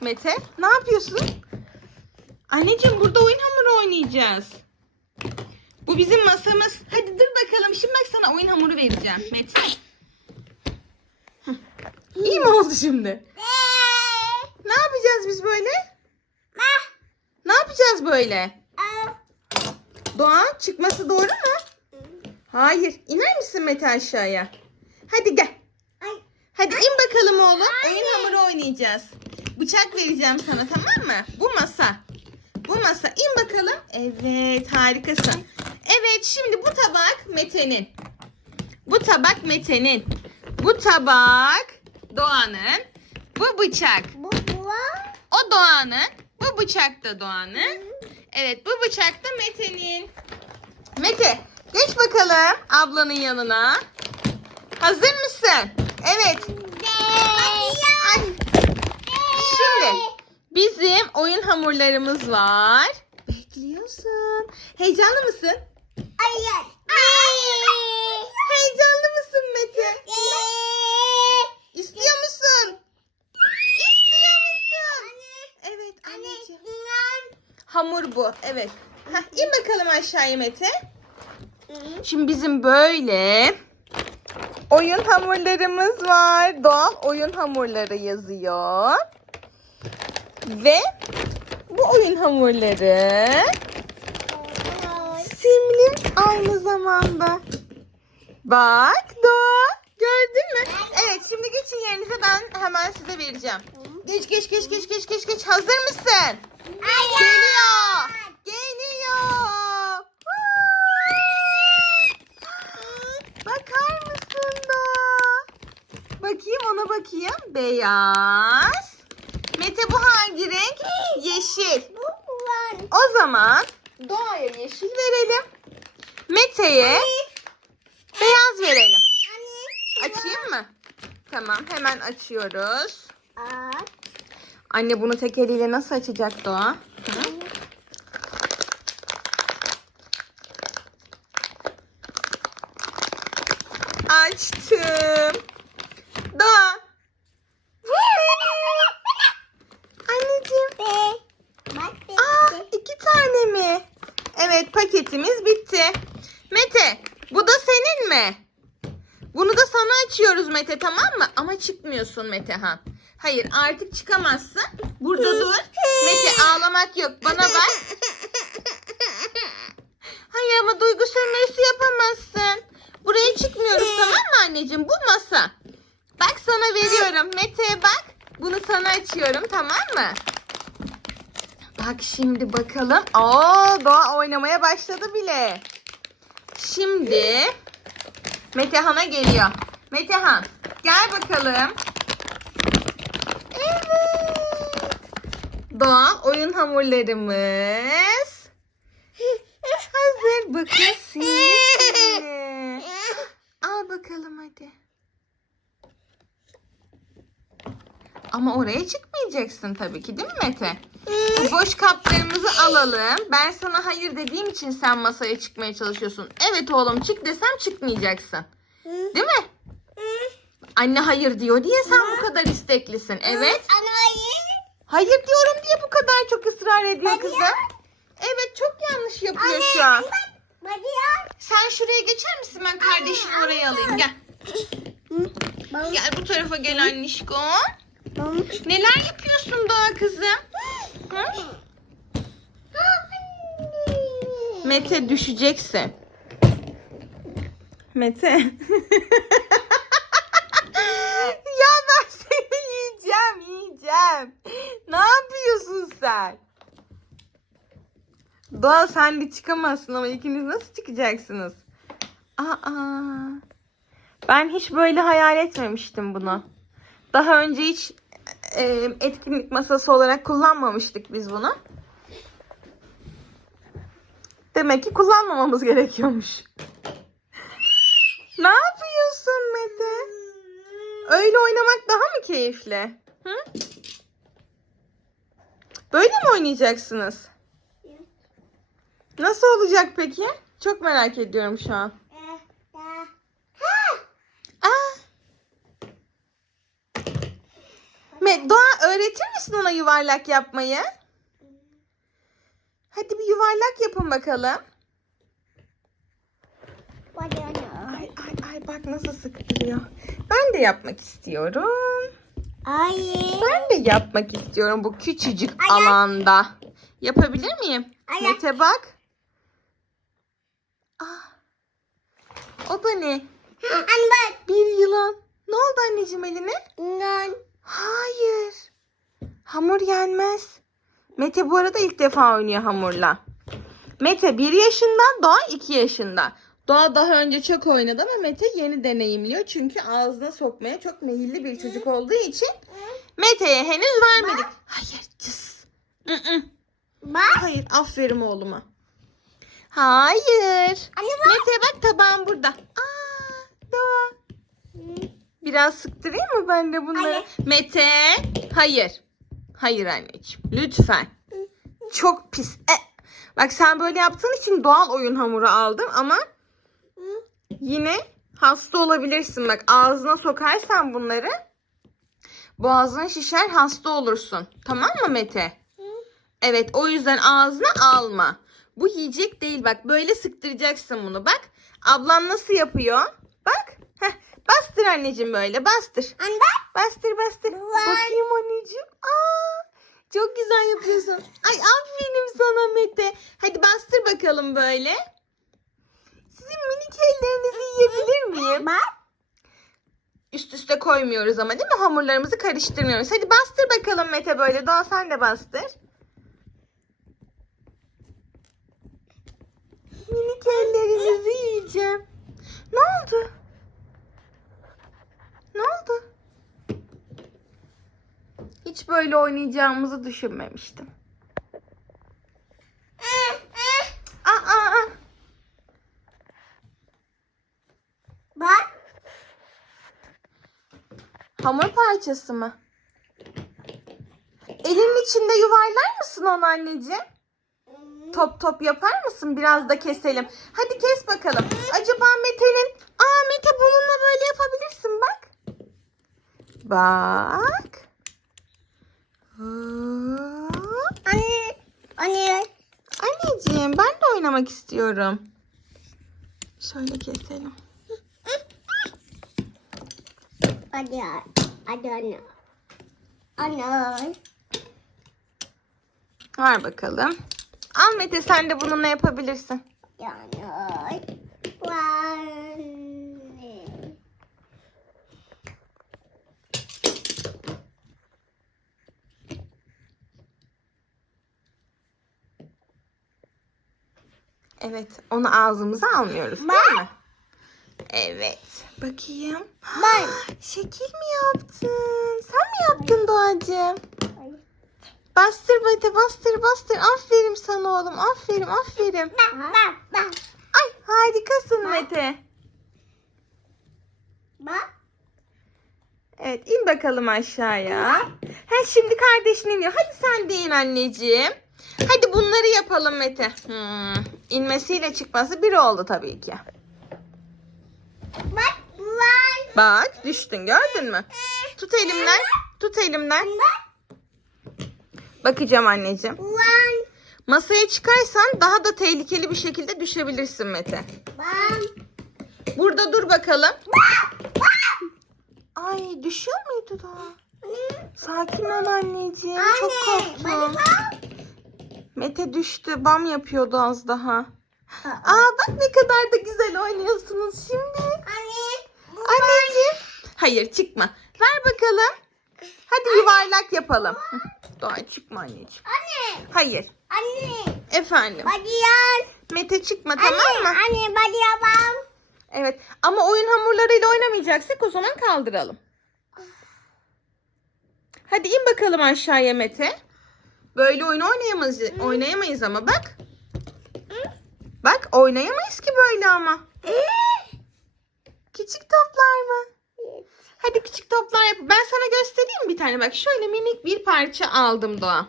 Mete ne yapıyorsun? Anneciğim burada oyun hamuru oynayacağız. Bu bizim masamız. Hadi dur bakalım. Şimdi bak sana oyun hamuru vereceğim. Mete. İyi mi oldu şimdi? Ne yapacağız biz böyle? Ne yapacağız böyle? Doğa çıkması doğru mu? Hayır. İner misin Mete aşağıya? Hadi gel. Hadi in bakalım oğlum. Oyun hamuru oynayacağız. Bıçak vereceğim sana tamam mı? Bu masa. Bu masa. İn bakalım. Evet harikasın. Evet şimdi bu tabak Mete'nin. Bu tabak Mete'nin. Bu tabak Doğan'ın. Bu bıçak o Doğan'ın. Bu bıçak da Doğan'ın. Evet bu bıçak da Mete'nin. Mete geç bakalım ablanın yanına. Hazır mısın? Evet. Ay. Şimdi bizim oyun hamurlarımız var. Bekliyorsun. Heyecanlı mısın? Heyecanlı mısın Mete? İstiyor musun? İstiyor musun? Evet anneciğim. Hamur bu. Evet. Hah, in bakalım aşağıya Mete. Şimdi bizim böyle oyun hamurlarımız var. Doğal oyun hamurları yazıyor. Ve bu oyun hamurları simli aynı zamanda. Bak Doğa. Gördün mü? Evet şimdi geçin yerinize ben hemen size vereceğim. Geç geç geç geç geç geç geç. Hazır mısın? Geliyor. Geliyor. Bakar mısın Doğa? Bakayım ona bakayım. Beyaz. Bu hangi renk? Yeşil. O zaman Doğa'ya yeşil verelim. Mete'ye beyaz verelim. Açayım mı? Tamam hemen açıyoruz. Anne bunu tek eliyle nasıl açacak Doğa? Hı? Açtım. Doğa. Anneciğim. Aa iki tane mi? Evet paketimiz bitti. Mete bu da senin mi? Bunu da sana açıyoruz Mete tamam mı? Ama çıkmıyorsun Metehan. Hayır artık çıkamazsın. Burada dur. Mete ağlamak yok. Bana bak. Hayır ama duygu sömürüsü yapamazsın. Buraya çıkmıyoruz tamam mı anneciğim? Bu masa. Bak sana veriyorum. Mete'ye bak. Bunu sana açıyorum tamam mı? Bak şimdi bakalım. Aa Doğa oynamaya başladı bile. Şimdi Metehan'a geliyor. Metehan gel bakalım. Evet. Doğal oyun hamurlarımız. Hazır. Bakın. Al bakalım hadi. Ama oraya çıkmayacaksın tabii ki değil mi Mete? Boş kaplarımızı alalım. Ben sana hayır dediğim için sen masaya çıkmaya çalışıyorsun. Evet oğlum çık desem çıkmayacaksın. Değil mi? Anne hayır diyor diye sen bu kadar isteklisin. Evet. Hayır diyorum diye bu kadar çok ısrar ediyor kızım. Evet çok yanlış yapıyor şu an. Sen şuraya geçer misin? Ben kardeşini oraya alayım. Gel. Gel bu tarafa gel annişko. Neler yapıyorsun Doğa kızım? Hı? Mete düşeceksin. Mete. ya ben seni yiyeceğim, yiyeceğim. Ne yapıyorsun sen? Doğa sen de çıkamazsın ama ikiniz nasıl çıkacaksınız? Aa. Ben hiç böyle hayal etmemiştim bunu. Daha önce hiç e, etkinlik masası olarak kullanmamıştık biz bunu. Demek ki kullanmamamız gerekiyormuş. ne yapıyorsun Mete? Öyle oynamak daha mı keyifli? Hı? Böyle mi oynayacaksınız? Nasıl olacak peki? Çok merak ediyorum şu an. Aa! Me- Doğa öğretir misin ona yuvarlak yapmayı? Hadi bir yuvarlak yapın bakalım. Ay ay ay bak nasıl sıktırıyor. Ben de yapmak istiyorum. Hayır. Ben de yapmak istiyorum bu küçücük Ay, ay. alanda. Yapabilir miyim? Ay, ay. Mete bak. Ah. O da ne? Anne bak. Bir yılan. Ne oldu anneciğim eline? Nan. Hayır. Hamur yenmez. Mete bu arada ilk defa oynuyor hamurla. Mete 1 yaşında, Doğa 2 yaşında. Doğa daha önce çok oynadı ama Mete yeni deneyimliyor. Çünkü ağzına sokmaya çok meyilli bir çocuk olduğu için Mete'ye henüz vermedik. Hayır. Bak. Hayır. Aferin oğluma. Hayır. Mete bak tabağın burada. Aa, Doğa. Biraz sıktırayım mı ben de bunları? Mete. Hayır. Hayır anneciğim. Lütfen. Çok pis. E. Bak sen böyle yaptığın için doğal oyun hamuru aldım ama yine hasta olabilirsin. Bak ağzına sokarsan bunları boğazın şişer hasta olursun. Tamam mı Mete? Evet o yüzden ağzına alma. Bu yiyecek değil bak böyle sıktıracaksın bunu bak. Ablan nasıl yapıyor? Bak. Heh, bastır anneciğim böyle bastır. Anne. Bastır bastır. Vay. Bakayım anneciğim. Aa, çok güzel yapıyorsun. Ay aferin sana Mete. Hadi bastır bakalım böyle. Sizin minik ellerinizi yiyebilir miyim? Bak. Üst üste koymuyoruz ama değil mi? Hamurlarımızı karıştırmıyoruz. Hadi bastır bakalım Mete böyle. Doğa sen de bastır. Minik ellerinizi yiyeceğim. Ne oldu? Ne oldu? Hiç böyle oynayacağımızı düşünmemiştim. Aa. Bak. Hamur parçası mı? Elinin içinde yuvarlar mısın onu anneciğim? Top top yapar mısın? Biraz da keselim. Hadi kes bakalım. Acaba Mete'nin... Aa Mete bununla böyle yapabilirsin bak. Bak. Anne. Anne. Anneciğim ben de oynamak istiyorum. Şöyle keselim. Hadi. Hadi anne. Anne. Ver bakalım. Al Mete sen de bununla yapabilirsin. Yani. Anne. Evet onu ağzımıza almıyoruz değil mi? Evet. Bakayım. Ben. Şekil mi yaptın? Sen mi yaptın Doğacığım? Bastır Mete bastır bastır. Aferin sana oğlum. Aferin aferin. Bak bak bak. Ay harikasın Mete. Bak. Evet in bakalım aşağıya. Ha şimdi kardeşin iniyor. Hadi sen de in anneciğim. Hadi bunları yapalım Mete. Hmm. İnmesiyle çıkması bir oldu tabii ki. Bak. Bak. Bak düştün gördün mü? Tut elimden. Tut elimden. Bakacağım anneciğim. One. Masaya çıkarsan daha da tehlikeli bir şekilde düşebilirsin Mete. Burada dur bakalım. Ay düşüyor muydu da? Sakin ol anneciğim. Çok korktum. Mete düştü. Bam yapıyordu az daha. Aa bak ne kadar da güzel oynuyorsunuz şimdi. Anne. Anneciğim. Hayır çıkma. Ver bakalım. Hadi yuvarlak yapalım. Doğa çıkma anneciğim. Anne. Hayır. Anne. Efendim. Hadi yan. Mete çıkma tamam mı? Anne hadi yapalım. Evet. Ama oyun hamurlarıyla oynamayacaksak o zaman kaldıralım. Hadi in bakalım aşağıya Mete. Böyle oyun oynayamayız, oynayamayız ama bak. Bak oynayamayız ki böyle ama. Küçük toplar mı? Hadi küçük toplar yap. Ben sana göstereyim bir tane. Bak şöyle minik bir parça aldım Doğa.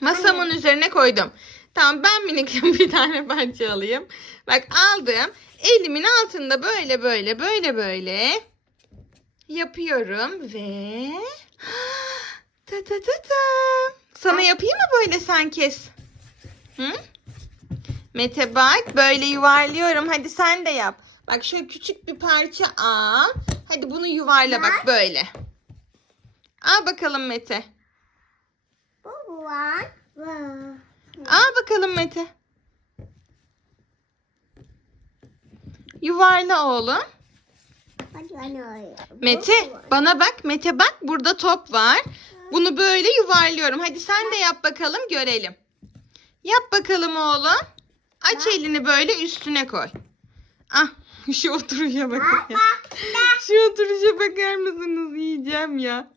Masamın üzerine koydum. Tamam ben minik bir tane parça alayım. Bak aldım. Elimin altında böyle böyle böyle böyle yapıyorum ve Ta ta ta ta. Sana yapayım mı böyle sen kes? Hı? Mete bak böyle yuvarlıyorum. Hadi sen de yap. Bak şöyle küçük bir parça al. Hadi bunu yuvarla bak böyle. Al bakalım Mete. Al bakalım Mete. Yuvarla oğlum. Mete bana bak. Mete bak burada top var. Bunu böyle yuvarlıyorum. Hadi sen de yap bakalım görelim. Yap bakalım oğlum. Aç elini böyle üstüne koy. Ah şu oturuşa bakın ya. Şu oturuşa bakar mısınız? Yiyeceğim ya.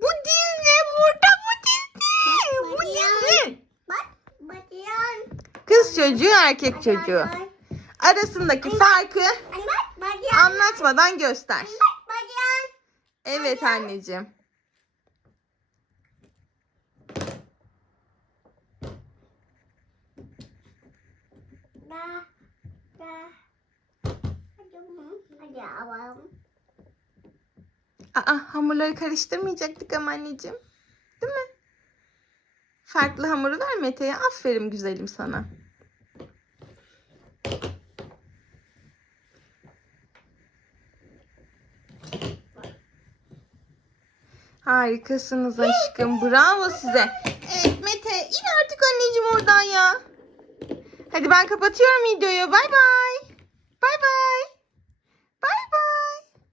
Bu Disney burada bu Disney. Bu Disney. Bak. Bakıyorum. Kız çocuğu erkek çocuğu. Arasındaki farkı anlatmadan göster. Evet anneciğim. Da. Da. Aa hamurları karıştırmayacaktık ama anneciğim. Değil mi? Farklı hamuru ver Mete'ye. Aferin güzelim sana. Harikasınız aşkım. Bravo size. Evet Mete in artık anneciğim oradan ya. Hadi ben kapatıyorum videoyu. Bay bay. Bay bay.